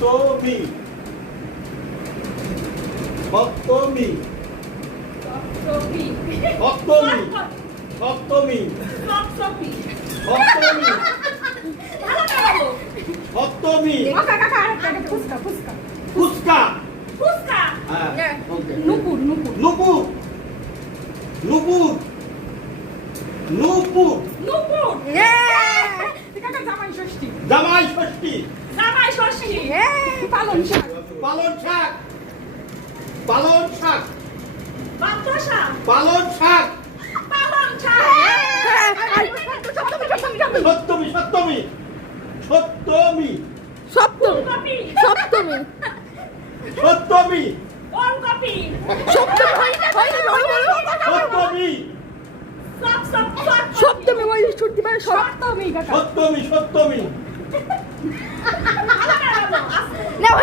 সপ্তমী সপ্তমী সপ্তমী সপ্তমী সপ্তমী সপ্তমী সপ্তমী ভালো বাবু সপ্তমী কাকা কাকা আরেকটা ফুসকা ফুসকা ফুসকা ফুসকা হ্যাঁ ওকে নুপুর নুপুর নুপুর নুপুর নুপুর নুপুর কাকা জামাই ষষ্ঠী জামাই ষষ্ঠী জামাই ষষ্ঠী পালন শাক পালন শাক পালন শাক বাতাসা পালন শাক পালন শাক সপ্তমী সপ্তমী সপ্তমী ফুলকপি সপ্তমী ওলকপি সপ্তমী সপ্তমী ওই ছুটি মানে সপ্তমী কাকা সপ্তমী সপ্তমী ভালো বাবু